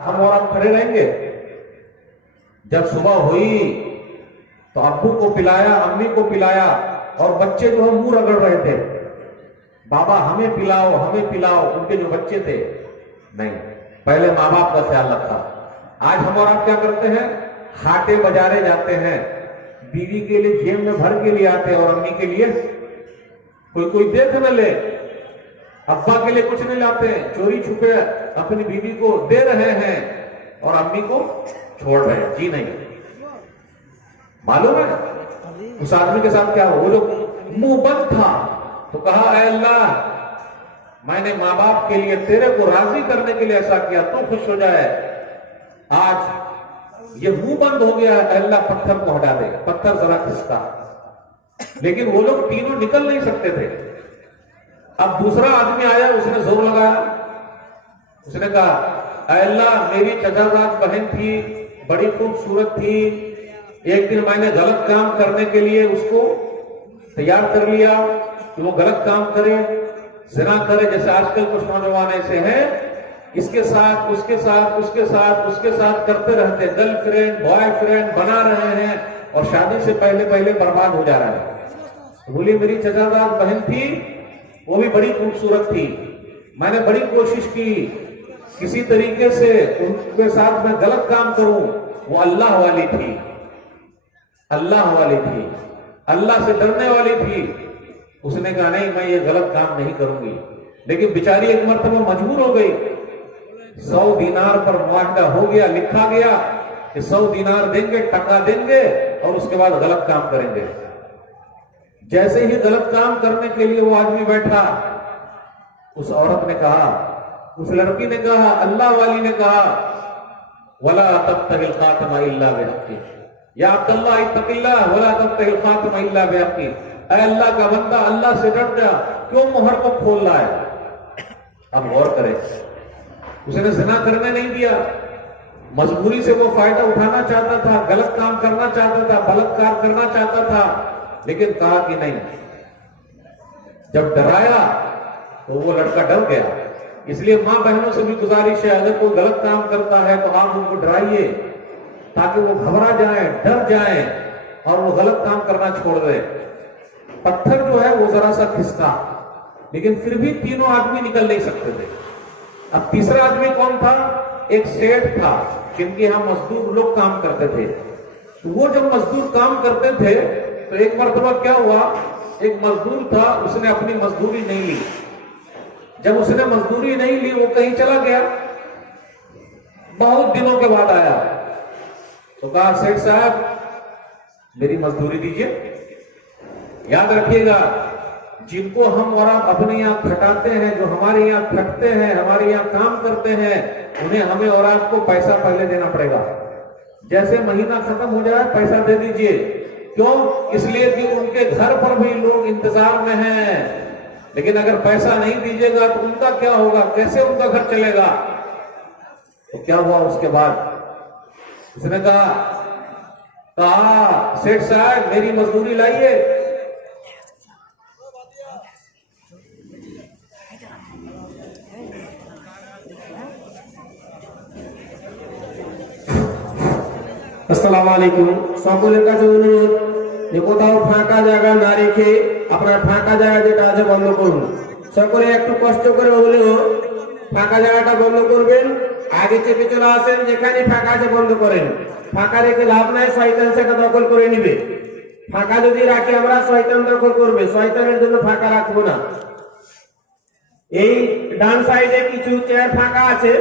ہم اور آپ کھڑے رہیں گے؟ جب صبح ہوئی تو ابو کو پلایا، امی کو پلایا، اور بچے جو ہے منہ رگڑ رہے تھے، بابا ہمیں پلاؤ ہمیں پلاؤ، ان کے جو بچے تھے نہیں، پہلے ماں باپ کا خیال رکھا۔ آج ہم اور آپ کیا کرتے ہیں؟ ہاٹے بازارے جاتے ہیں، بیوی کے لیے جیب میں بھر کے لیے آتے ہیں اور امی کے لیے کوئی دیکھ نہ لے، ابا کے لیے کچھ نہیں لاتے ہیں، چوری چھپے اپنی بیوی کو دے رہے ہیں اور امی کو چھوڑ رہے ہیں۔ جی نہیں، معلوم ہے اس آدمی کے ساتھ کیا ہو؟ وہ جو منہ بند تھا تو کہا اے اللہ میں نے ماں باپ کے لیے تیرے کو راضی کرنے کے لیے ایسا کیا، تو خوش ہو جائے۔ آج یہ منہ بند ہو گیا، اے اللہ پتھر کو ہٹا دے، پتھر ذرا کھستا، لیکن وہ لوگ تینوں نکل نہیں سکتے تھے۔ اب دوسرا آدمی آیا، اس نے زور لگایا، اس نے کہا اے اللہ میری چچا بہن تھی، بڑی خوبصورت تھی، ایک دن میں نے غلط کام کرنے کے لیے اس کو تیار کر لیا کہ وہ غلط کام کرے، زنا کرے، جیسے آج کل کچھ نوجوان ایسے ہیں، اس کے ساتھ اس کے ساتھ اس کے ساتھ اس کے ساتھ کرتے رہتے، گرل فرینڈ بوائے فرینڈ بنا رہے ہیں اور شادی سے پہلے برباد ہو جا رہا ہے۔ بولی میری چچا بہن تھی، وہ بھی بڑی خوبصورت تھی، میں نے بڑی کوشش کی کسی طریقے سے ان کے ساتھ میں غلط کام کروں، وہ اللہ والی تھی، اللہ والی تھی، اللہ سے ڈرنے والی تھی۔ اس نے کہا نہیں میں یہ غلط کام نہیں کروں گی، لیکن بیچاری ایک مرتبہ مجبور ہو گئی، 100 دینار پر معاہدہ ہو گیا، لکھا گیا کہ 100 دینار دیں گے، ٹکا دیں گے اور اس کے بعد غلط کام کریں گے۔ جیسے ہی غلط کام کرنے کے لیے وہ آدمی بیٹھا، اس عورت نے کہا، اس لڑکی نے کہا، اللہ والی نے کہا وَلَا تَبْتَغِ الْخَاتَمَ إِلَّا بِحَقِّهِ، یا عبداللہ اتق اللہ وَلَا تَبْتَغِ الْخَاتَمَ إِلَّا بِحَقِّهِ، اے اللہ کا بندہ اللہ سے ڈر جا، کیوں مہر کو کھول رہا ہے؟ اب غور کرے، اس نے زنا کرنے نہیں دیا، مجبوری سے وہ فائدہ اٹھانا چاہتا تھا، غلط کام کرنا چاہتا تھا، بلاکار کرنا چاہتا تھا، لیکن کہا کہ نہیں۔ جب ڈرایا تو وہ لڑکا ڈر گیا۔ اس لیے ماں بہنوں سے بھی گزارش ہے، اگر کوئی غلط کام کرتا ہے تو آپ ان کو ڈرائیے تاکہ وہ گھبرا جائیں، ڈر جائیں اور وہ غلط کام کرنا چھوڑ دے۔ پتھر جو ہے وہ ذرا سا کھستا، لیکن پھر بھی تینوں آدمی نکل نہیں سکتے تھے۔ اب تیسرا آدمی کون تھا؟ ایک سیٹ تھا جن کے یہاں مزدور لوگ کام کرتے تھے۔ وہ جب مزدور کام کرتے تھے تو ایک مرتبہ کیا ہوا، ایک مزدور تھا، اس نے اپنی مزدوری نہیں لی۔ جب اس نے مزدوری نہیں لی وہ کہیں چلا گیا، بہت دنوں کے بعد آیا تو کہا سیٹ صاحب میری مزدوری دیجیے۔ یاد رکھیے گا جن کو ہم اور آپ اپنے یہاں کھٹاتے ہیں، جو ہمارے یہاں کھٹتے ہیں، ہمارے یہاں کام کرتے ہیں، انہیں ہمیں اور آپ کو پیسہ پہلے دینا پڑے گا۔ جیسے مہینہ ختم ہو جائے پیسہ دے دیجئے، کیوں؟ اس لیے کہ ان کے گھر پر بھی لوگ انتظار میں ہیں، لیکن اگر پیسہ نہیں دیجیے گا تو ان کا کیا ہوگا، کیسے ان کا گھر چلے گا؟ تو کیا ہوا اس کے بعد؟ اس نے کہا سیٹ صاحب میری مزدوری لائیے۔ আসসালামু আলাইকুম। সকলের কাছে অনুরোধ যে কোথাও ফাঁকা জায়গা না রেখে আপনার ফাঁকা জায়গা যেটা আছে বন্ধ করুন। সকলে একটু কষ্ট করে হলেও ফাঁকা জায়গাটা বন্ধ করবেন। আগে চেপে চলে আসেন, যেখানে ফাঁকা আছে বন্ধ করেন। ফাঁকা রেখে লাভ নাই, শয়তান সেটা দখল করে নিবে। ফাঁকা যদি রাখি আমরা, শয়তান দখল করবে, শয়তানের জন্য ফাঁকা রাখবো না। এই ডান সাইডে কিছু চেয়ার ফাঁকা আছে,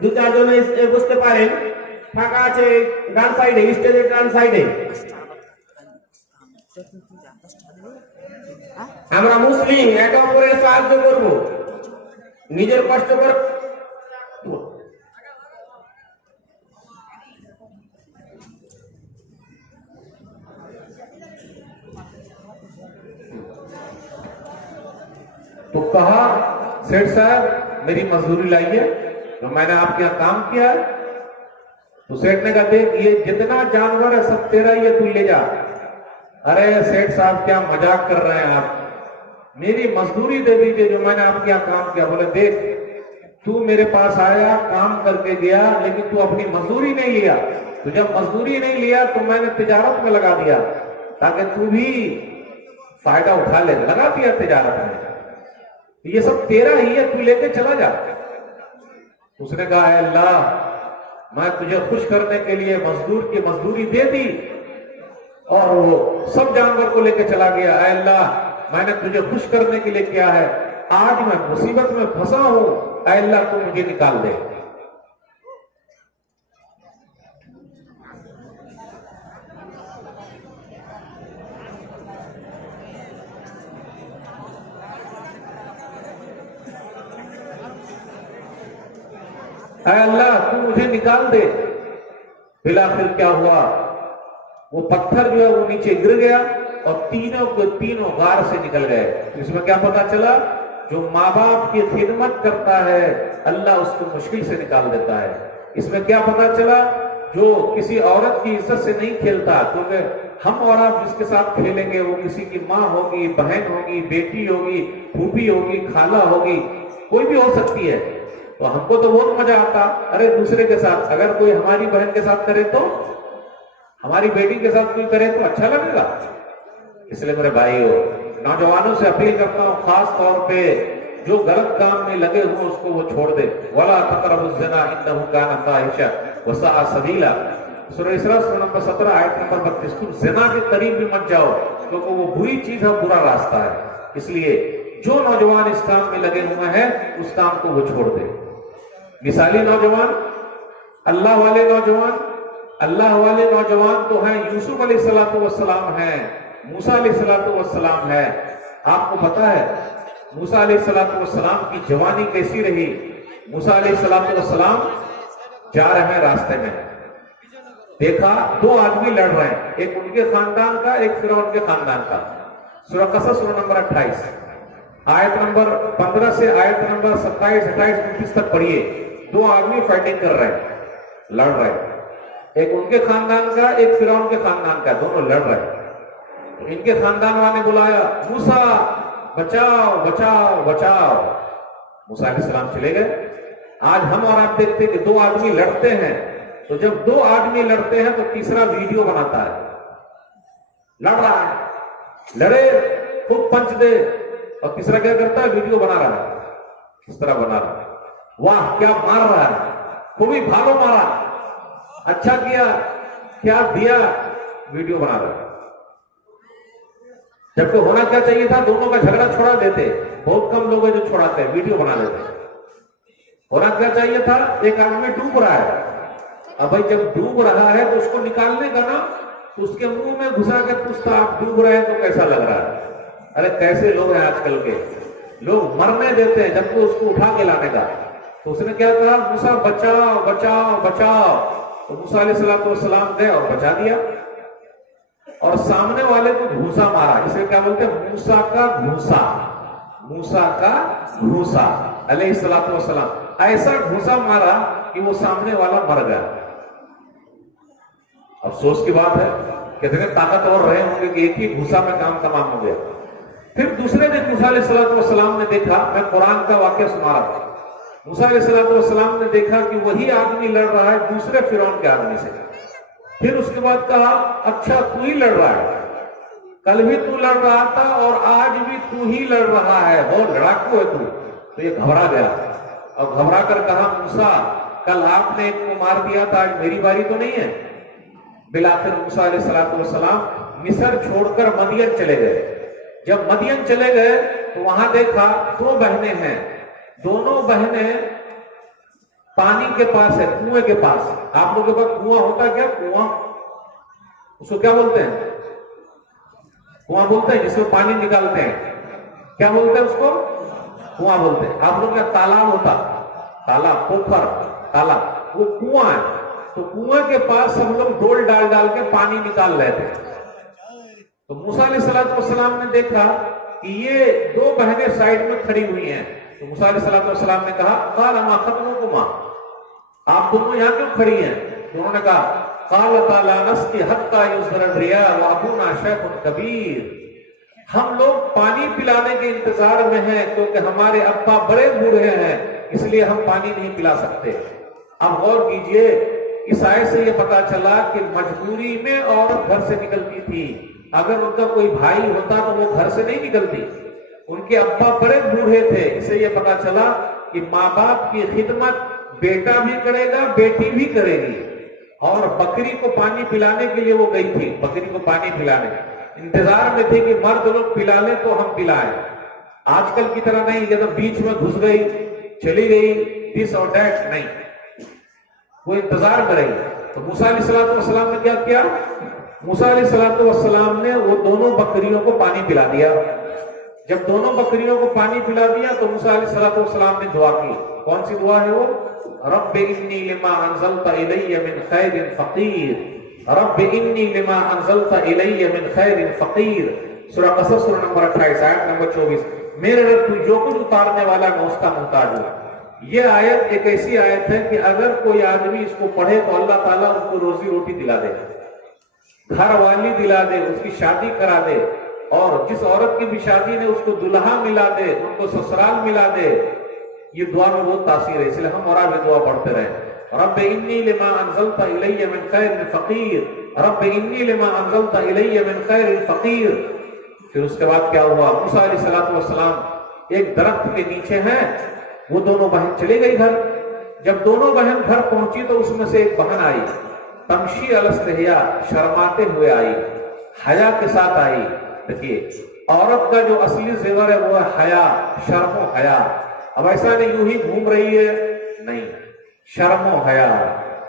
দু চারজন বসতে পারেন। ফাঁকা আছে ডান সাইডে, স্টেজের ডান সাইডে। আমরা মুসলিম, একে অপরের সাহায্য করব, নিজের কষ্ট করে। تو کہا سیٹ صاحب میری مزدوری لائیے، تو میں نے آپ کے یہاں کام کیا ہے۔ تو سیٹ نے کہا دیکھ یہ جتنا جانور ہے سب تیرا ہی ہے، تو لے جا۔ ارے سیٹ صاحب کیا مذاق کر رہے ہیں آپ، میری مزدوری دے دیجئے جو میں نے آپ کے یہاں کام کیا۔ بولے دیکھ تو میرے پاس آیا، کام کر کے گیا، لیکن تو اپنی مزدوری نہیں لیا. تو جب مزدوری نہیں لیا تو میں نے تجارت میں لگا دیا تاکہ تو بھی فائدہ اٹھا لے. لگا دیا تجارت میں. یہ سب تیرا ہی ہے، تو لے کے چلا جا. اس نے کہا اے اللہ، میں تجھے خوش کرنے کے لیے مزدور کی مزدوری دے دی اور وہ سب جانور کو لے کے چلا گیا. اے اللہ، میں نے تجھے خوش کرنے کے لیے کیا ہے، آج میں مصیبت میں پھنسا ہوں، اے اللہ تو مجھے نکال دے. اے اللہ تو مجھے نکال دے. بالآخر کیا ہوا، وہ پتھر جو ہے وہ نیچے گر گیا اور تینوں غار سے نکل گئے. اس میں کیا پتا چلا، جو ماں باپ کی خدمت کرتا ہے اللہ اس کو مشکل سے نکال دیتا ہے. اس میں کیا پتا چلا، جو کسی عورت کی عزت سے نہیں کھیلتا، کیونکہ ہم اور آپ جس کے ساتھ کھیلیں گے وہ کسی کی ماں ہوگی، بہن ہوگی، بیٹی ہوگی، پھوپھی ہوگی، خالہ ہوگی، کوئی بھی ہو سکتی ہے. تو ہم کو تو بہت مزہ آتا، ارے دوسرے کے ساتھ اگر کوئی ہماری بہن کے ساتھ کرے تو، ہماری بیٹی کے ساتھ کوئی کرے تو اچھا لگے گا. اس لیے میرے بھائیو، نوجوانوں سے اپیل کرتا ہوں، خاص طور پہ جو غلط کام میں لگے ہوں اس کو وہ چھوڑ دے. وَلَا تَقْرَبُوا الزِّنَا إِنَّهُ كَانَ فَاحِشَةً وَسَاءَ سَبِيلًا. سورہ اسراء سورہ نمبر 17 آیت نمبر 32. تم زنا کے قریب بھی مت جاؤ کیونکہ وہ بری چیز ہے، برا راستہ ہے. اس لیے جو نوجوان اس کام میں لگے ہوئے ہیں اس کام کو وہ چھوڑ دے. مثالی نوجوان، اللہ والے نوجوان، اللہ والے نوجوان تو ہیں یوسف علیہ السلام ہیں، موسیٰ علیہ السلام ہے. آپ کو پتا ہے موسیٰ علیہ السلام کی جوانی کیسی رہی. موسیٰ علیہ السلام جا رہے ہیں راستے میں، دیکھا دو آدمی لڑ رہے ہیں، ایک ان کے خاندان کا، ایک فرعون کے خاندان کا. سورہ قصص سورہ نمبر 28 آیت نمبر 15 سے آیت نمبر 27، 28، 29 تک پڑھیے. دو آدمی فائٹنگ کر رہے ہیں، لڑ رہے ہیں، ایک ان کے خاندان کا، ایک فرعون کے خاندان کا، دونوں لڑ رہے ہیں. ان کے خاندان والے نے بلایا، موسیٰ بچاؤ بچاؤ بچاؤ. موسیٰ علیہ السلام چلے گئے. آج ہم اور آپ دیکھتے کہ دو آدمی لڑتے ہیں تو جب دو آدمی لڑتے ہیں تو تیسرا ویڈیو بناتا ہے، لڑ رہا ہے، لڑے خوب پنچ دے، اور تیسرا کیا کرتا ہے، ویڈیو بنا رہا ہے. کس طرح بنا رہا ہے، واہ کیا مار رہا ہے، خوبی بھالو مارا، اچھا کیا، کیا دیا، ویڈیو بنا رہا ہے. جبکہ ہونا کیا چاہیے تھا، دونوں کا جھگڑا چھوڑا دیتے. بہت کم لوگ ہیں جو چھوڑاتے ہیں، ویڈیو بنا لیتے. ہونا کیا چاہیے تھا، ایک آدمی ڈوب رہا ہے، اب بھائی جب ڈوب رہا ہے تو اس کو نکالنے کا نا، تو اس کے منہ میں گھسا کے پوچھتا آپ ڈوب رہے ہیں تو کیسا لگ رہا ہے. ارے کیسے لوگ ہیں آج کل کے، لوگ مرنے دیتے ہیں جب تو اس کو اٹھا کے لانے کا. تو اس نے کیا کہا، موسیٰ بچاؤ بچاؤ بچاؤ. تو موسیٰ علیہ السلام گئے اور بچا دیا، اور سامنے والے کو گھوسا مارا. اسے کیا بولتے ہیں، موسیٰ کا گھوسا. موسیٰ کا گھوسا علیہ السلام، ایسا گھوسا مارا کہ وہ سامنے والا مر گیا. افسوس کی بات ہے، کتنے طاقتور رہے ہوں گے کہ ایک ہی گھوسا میں کام تمام ہو گیا. پھر دوسرے دن موسیٰ علیہ السلام نے دیکھا، میں قرآن کا واقعہ سنا رہا تھا، موسیٰ علیہ السلام نے دیکھا کہ وہی آدمی لڑ رہا ہے دوسرے فرعون کے آدمی سے. پھر اس کے بعد کہا، اچھا تو ہی لڑ رہا ہے، کل بھی تو لڑ رہا تھا اور آج بھی تو ہی لڑ رہا ہے، بہت لڑاکو ہے تو. تو یہ گھبرا گیا اور گھبرا کر کہا، موسیٰ کل آپ نے ایک کو مار دیا تھا، آج میری باری تو نہیں ہے. بالآخر موسیٰ علیہ السلام مصر چھوڑ کر مدین چلے گئے. جب مدین چلے گئے تو وہاں دیکھا دو بہنیں ہیں، دونوں بہنیں پانی کے پاس ہے، کنویں کے پاس. آپ لوگوں کے پاس کنواں ہوتا ہے کیا، کنواں اس کو کیا بولتے ہیں، کنواں بولتے ہیں جس میں پانی نکالتے ہیں، کیا بولتے ہیں اس کو، کنواں بولتے ہیں. آپ لوگوں کا تالاب ہوتا، تالاب، پوکھر، تالاب، وہ کنواں ہے. تو کنویں کے پاس سب لوگ ڈول ڈال ڈال کے پانی نکال رہے تھے. تو موسیٰ علیہ السلام نے دیکھا کہ یہ دو بہنیں سائڈ میں کھڑی ہوئی ہیں. تو موسیٰ علیہ السلام نے کہا، قال ما خطبکما، آپ دونوں یہاں کیوں کھڑی ہیں؟ انہوں نے کہا، قالتا لا نسقی حتی یصدر الرعاء وابونا شیخ کبیر، ہم لوگ پانی پلانے کے انتظار میں ہیں کیونکہ ہمارے ابا بڑے بوڑھے ہیں اس لیے ہم پانی نہیں پلا سکتے. اب غور کیجئے، اس آیت سے یہ پتا چلا کہ مجبوری میں عورت گھر سے نکلتی تھی. اگر ان کا کوئی بھائی ہوتا تو وہ گھر سے نہیں نکلتی. ان کے ابا بڑے بوڑھے تھے. اس سے یہ پتا چلا کہ ماں باپ کی خدمت بیٹا بھی کرے گا، بیٹی بھی کرے گی. اور بکری کو پانی پلانے کے لیے وہ گئی تھی، بکری کو پانی پلانے انتظار میں تھی کہ مرد لوگ پلا لیں تو ہم پلائیں. آج کل کی طرح نہیں، یہ تو بیچ میں گھس گئی، چلی گئی، دس اور دیٹ نہیں، وہ انتظار کرے گی. تو موسیٰ علیہ السلام نے کیا کیا؟ موسیٰ علیہ السلام نے وہ دونوں بکریوں کو پانی پلا دیا. جب دونوں بکریوں کو پانی پلا دیا تو موسیٰ علیہ السلام نے دعا کی. کون سی دعا ہے وہ؟ رب انی لما انزلت الی من خیر فقیر. رب انی لما انزلت الی من خیر فقیر. سورہ قصص سورہ نمبر 28 آیت نمبر 24. میرے رب تو جو کچھ اتارنے والا میں اس کا محتاج ہوں. یہ آیت ایک ایسی آیت ہے کہ اگر کوئی آدمی اس کو پڑھے تو اللہ تعالیٰ اس کو روزی روٹی دلا دے، گھر والی دلا دے، اس کی شادی کرا دے، اور جس عورت کی بھی شادی نے اس کو دلہا ملا دے، ان کو سسرال ملا دے. یہ دعا میں بہت تاثیر ہے، اس لیے ہم اور آپ یہ دعا پڑھتے رہیں. رب انی لما انزلت الی من خیر فقیر. رب انی لما انزلت الی من خیر فقیر. پھر اس کے بعد کیا ہوا؟ موسیٰ علیہ السلام ایک درخت کے نیچے ہیں. وہ دونوں بہن چلے گئی گھر. جب دونوں بہن گھر پہنچی تو اس میں سے ایک بہن آئی، تمشی علی استحیاء، شرماتے ہوئے آئی، حیا کے ساتھ آئی. دیکھیے، عورت کا جو اصلی زیور ہے وہ ہے حیا، شرم و حیا. اب ایسا نہیں یوں ہی گھوم رہی ہے، نہیں، شرم و حیا.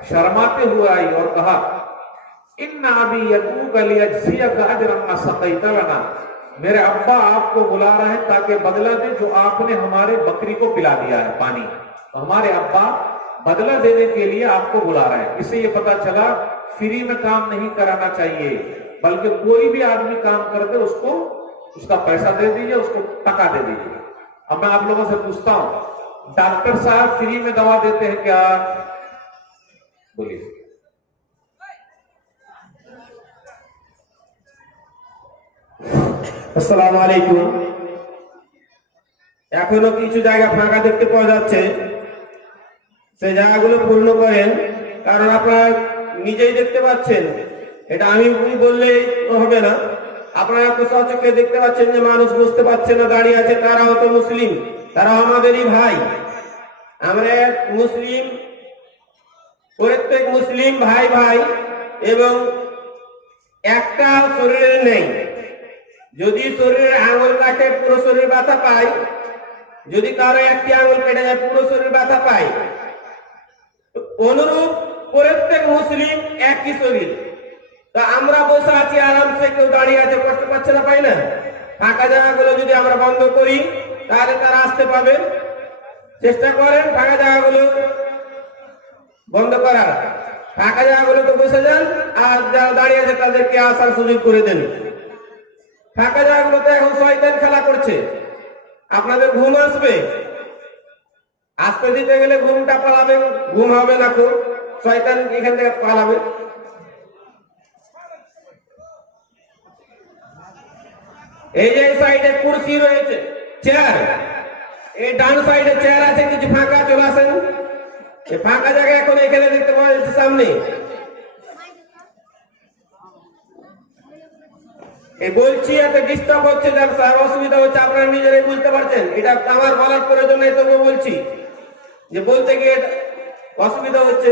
شرماتے ہوئے آئی اور کہا ان ابی یدعوک لیجزیک اجر ما سقیت لنا. میرے ابا آپ کو بلا رہے ہیں تاکہ بدلہ دے جو آپ نے ہمارے بکری کو پلا دیا ہے پانی. ہمارے ابا بدلہ دینے کے لیے آپ کو بلا رہے ہیں. اس سے یہ پتا چلا فری میں کام نہیں کرانا چاہیے، بلکہ کوئی بھی آدمی کام کر دے اس کو اس کا پیسہ دے دیجئے، اس کو ٹکا دے دیجئے. اب میں آپ لوگوں سے پوچھتا ہوں، ڈاکٹر صاحب فری میں دوا دیتے ہیں کیا؟ بولیے. আসসালামু আলাইকুম। এখনো কিছু জায়গা ফাঁকা দেখতে পাওয়া যাচ্ছে, সেই জায়গাগুলো পূর্ণ করেন, কারণ আপনারা নিজেই দেখতে পাচ্ছেন। এটা আমি বললেই হবে না, আপনারা তো সচক্ষে দেখতে পাচ্ছেন যে মানুষ বুঝতে পারছে না দাঁড়িয়ে আছে, তারাও তো মুসলিম, তারাও আমাদেরই ভাই। আমরা মুসলিম, প্রত্যেক মুসলিম ভাই ভাই, এবং একটা শরীরে নেই। যদি শরীরের আঙুল কাটে পুরো শরীর ব্যথা পায়, যদি কারো একটি আঙুল কেটে যায় পুরো শরীর ব্যথা পায়। অনুরূপ প্রত্যেক মুসলিম একই শরীর। তো আমরা বসে আছি আরামসে, কেউ দাঁড়িয়ে আছে, কষ্ট পাচ্ছে না, পাই না। ফাঁকা জায়গাগুলো যদি আমরা বন্ধ করি তাহলে তারা আসতে পাবে। চেষ্টা করেন ফাঁকা জায়গাগুলো বন্ধ করার। ফাঁকা জায়গাগুলো তো বসে যান, আর যারা দাঁড়িয়ে আছে তাদেরকে আসার সুযোগ করে দেন। ফাঁকা জায়গাগুলোতে এখন শয়তান খেলা করছে, আপনাদের ঘুম আসবে, আসতে দিতে গেলে ঘুমটা পালাবে, ঘুম হবে না, খুব শয়তান এখান থেকে পালাবে। এই যে সাইডে কুরসি রয়েছে, চেয়ার, এই ডান সাইডে চেয়ার আছে, কিছু ফাঁকা চলে আসেন। এই ফাঁকা জায়গা এখন এখানে দেখতে পাওয়া যাচ্ছে সামনে। এই বলছি এত ডিস্টার্ব হচ্ছে, স্যার অসুবিধা হচ্ছে, আপনারা নিজেরাই বুঝতে পারছেন। এটা আমার বলার প্রয়োজন নেই, তবুও বলছি যে বলতে গিয়ে অসুবিধা হচ্ছে।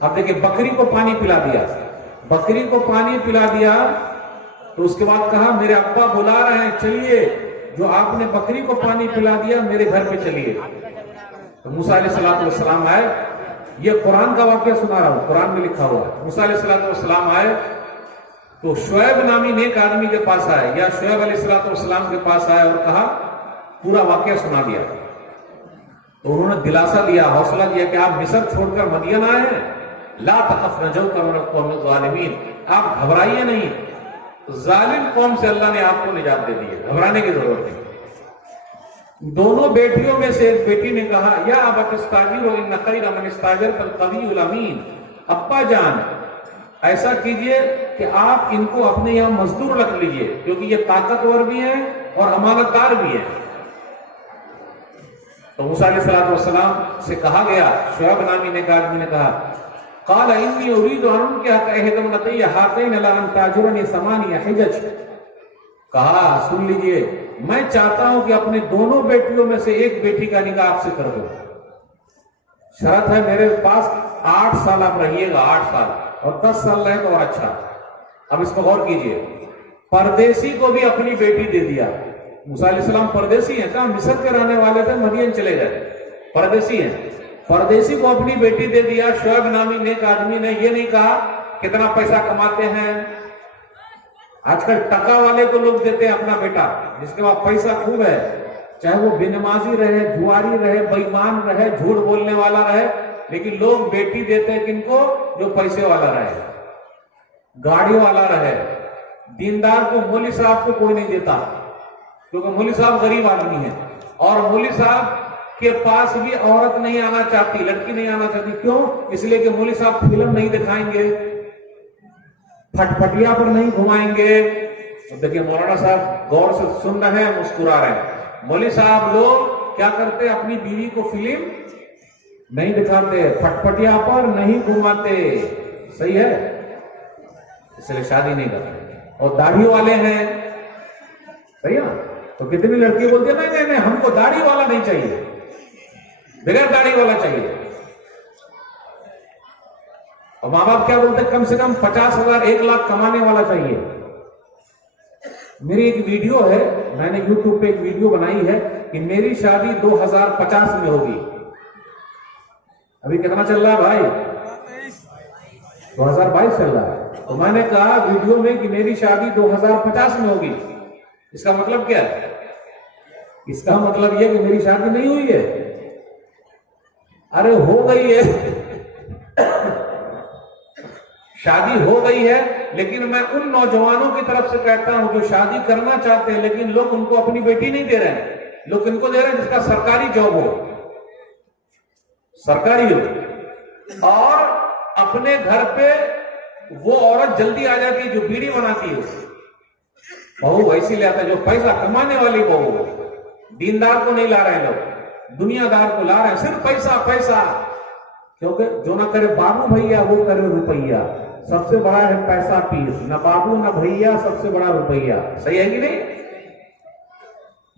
اب دیکھیں بکری کو پانی پلا دیا، بکری کو پانی پلا دیا تو اس کے بعد کہا میرے ابا بلا رہے ہیں چلیے، جو آپ نے بکری کو پانی پلا دیا میرے گھر پہ چلیے۔ تو موسیٰ علیہ السلام آئے، یہ قرآن کا واقعہ سنا رہا ہوں، قرآن میں لکھا ہوا ہے۔ موسیٰ علیہ السلام آئے تو شعیب نامی نیک آدمی کے پاس آئے، یا شعیب علیہ السلام کے پاس آئے اور کہا، پورا واقعہ سنا دیا۔ تو انہوں نے دلاسا دیا، حوصلہ دیا کہ آپ مصر چھوڑ کر مدین آئے ہیں، لا تخف نجوت من القوم الظالمین، آپ گھبرائیے نہیں، ظالم قوم سے اللہ نے آپ کو نجات دے دی ہے، گھبرانے کی ضرورت نہیں۔ دونوں بیٹیوں میں سے ایک بیٹی نے کہا، یا ابت استاجروا ان خیر من استاجرت القوی الامین، ابا جان ایسا کیجئے کہ آپ ان کو اپنے یہاں مزدور رکھ لیجئے، کیونکہ یہ طاقتور بھی ہیں اور امانت دار بھی ہیں۔ تو موسیٰ علیہ السلام سے کہا گیا، شعیب نامی نیک آدمی نے کہا، قال انی اريد ان انكح احدى ابنتي هاتين على ان تاجرني 8 حجج، کہا سن لیجئے میں چاہتا ہوں کہ اپنے دونوں بیٹیوں میں سے ایک بیٹی کا نکاح آپ سے کر دوں، شرط ہے میرے پاس 8 سال آپ رہیے گا، 8 سال، اور 10 سال رہے تو اور اچھا۔ اب اس کو غور کیجئے، پردیسی کو بھی اپنی بیٹی دے دیا۔ موسیٰ علیہ السلام پردیسی ہیں، کہاں مصر کے رہنے والے تھے، مدین چلے گئے، پردیسی ہیں، پردیسی کو اپنی بیٹی دے دیا۔ شعیب نامی نیک آدمی نے یہ نہیں کہا کتنا پیسہ کماتے ہیں، آج کل ٹکا والے کو لوگ دیتے ہیں اپنا بیٹا، جس کے بعد پیسہ خوب ہے، چاہے وہ بے نمازی رہے، جواری رہے، بے ایمان رہے، جھوٹ بولنے والا رہے، لیکن لوگ بیٹی دیتے ہیں کن کو؟ جو پیسے والا رہے، گاڑی والا رہے۔ دیندار کو، مولوی صاحب کو کوئی نہیں دیتا، کیونکہ مولوی صاحب غریب آدمی ہیں، اور مولوی صاحب کے پاس بھی عورت نہیں آنا چاہتی، لڑکی نہیں آنا چاہتی، کیوں؟ اس لیے کہ مولوی صاحب فلم نہیں دکھائیں گے، پھٹ پھٹیا پر نہیں گھمائیں گے۔ دیکھیں مولانا صاحب غور سے سن رہے ہیں، مسکرا رہے ہیں۔ مولوی صاحب لوگ کیا کرتے؟ اپنی بیوی کو فلم نہیں دکھاتے، پھٹ پھٹیا پر نہیں گھماتے، صحیح ہے، اس لیے شادی نہیں کرتے۔ اور داڑھی والے ہیں، صحیح ہے، تو کتنی لڑکی بولتی ہیں نہیں نہیں ہم کو داڑھی والا نہیں چاہیے، بغیر داڑھی والا چاہیے۔ اور ماں باپ کیا بولتے ہیں؟ کم سے کم 50,000 1 لاکھ کمانے والا چاہیے۔ میری ایک ویڈیو ہے، میں نے یوٹیوب پہ ایک ویڈیو بنائی ہے کہ میری شادی 2050 میں ہوگی۔ ابھی کتنا چل رہا ہے بھائی؟ 2022 چل رہا ہے۔ تو میں نے کہا ویڈیو میں کہ میری شادی 2050 میں ہوگی۔ اس کا مطلب کیا ہے؟ اس کا مطلب یہ کہ میری شادی نہیں ہوئی ہے، ارے ہو گئی ہے، شادی ہو گئی ہے، لیکن میں ان نوجوانوں کی طرف سے کہتا ہوں جو شادی کرنا چاہتے ہیں لیکن لوگ ان کو اپنی بیٹی نہیں دے رہے ہیں، لوگ ان کو دے رہے ہیں جس کا سرکاری جاب ہو، سرکاری ہو، اور اپنے گھر پہ وہ عورت جلدی آ جاتی ہے جو بیڑی بناتی ہے، بہو ویسی لے آتا ہے جو پیسہ کمانے والی بہو، دیندار کو نہیں لا رہے لوگ، دنیا دار کو لا رہے ہیں، صرف پیسہ پیسہ، کیونکہ جو نہ کرے بابو بھیا وہ کرے روپیہ، سب سے بڑا ہے پیسا پیس، نہ بابو نہ بھیا، سب سے بڑا روپیہ، صحیح ہے کہ نہیں؟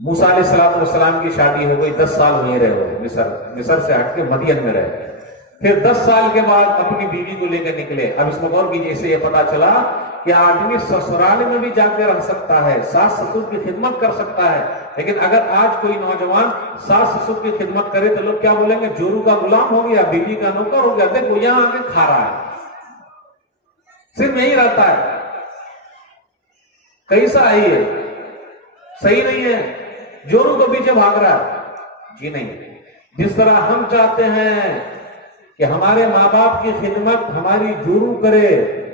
موسیٰ علیہ السلام کی شادی ہو گئی، 10 سال وہیں رہے ہوئے، مصر سے ہٹ کے مدین میں رہے، پھر 10 سال کے بعد اپنی بیوی کو لے کر نکلے۔ اب اس میں غور کیجیے، اسے یہ پتا چلا کہ آدمی سسرال میں بھی جا کے رہ سکتا ہے، ساس سسر کی خدمت کر سکتا ہے، لیکن اگر آج کوئی نوجوان ساس سسر کی خدمت کرے تو لوگ کیا بولیں گے؟ جورو کا غلام ہو گیا، بیوی کا نوکر ہو گیا، دیکھو یہاں آ کے کھا رہا ہے، صرف یہی رہتا ہے، کیسا ہے یہ؟ صحیح نہیں ہے، جورو کو پیچھے بھاگ رہا ہے، جی نہیں۔ جس طرح ہم چاہتے ہیں کہ ہمارے ماں باپ کی خدمت ہماری جورو کرے،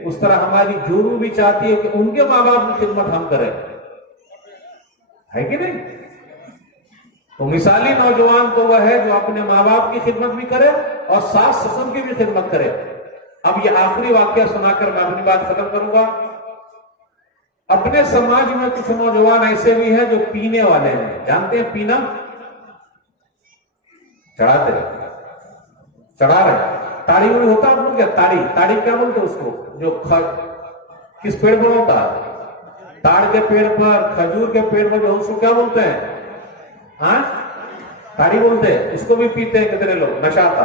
اس طرح ہماری جورو بھی چاہتی ہے کہ ان کے ماں باپ کی خدمت ہم کریں، ہے کہ نہیں؟ تو مثالی نوجوان تو وہ ہے جو اپنے ماں باپ کی خدمت بھی کرے اور ساس سسر کی بھی خدمت کرے۔ اب یہ آخری واقعہ سنا کر میں اپنی بات ختم کروں گا۔ اپنے سماج میں کچھ نوجوان ایسے بھی ہیں جو پینے والے ہیں، جانتے ہیں پینا؟ چڑھا رہے تاڑی میں ہوتا آپ لوگ کیا؟ تاڑی کیا بولتے اس کو؟ جو کس پیڑ پر ہوتا ہے؟ تاڑ کے پیڑ پر، کھجور کے پیڑ پر جو اس کو کیا بولتے ہیں؟ ہاں تاڑی بولتے ہیں، اس کو بھی پیتے ہیں کتنے لوگ، نشہ آتا۔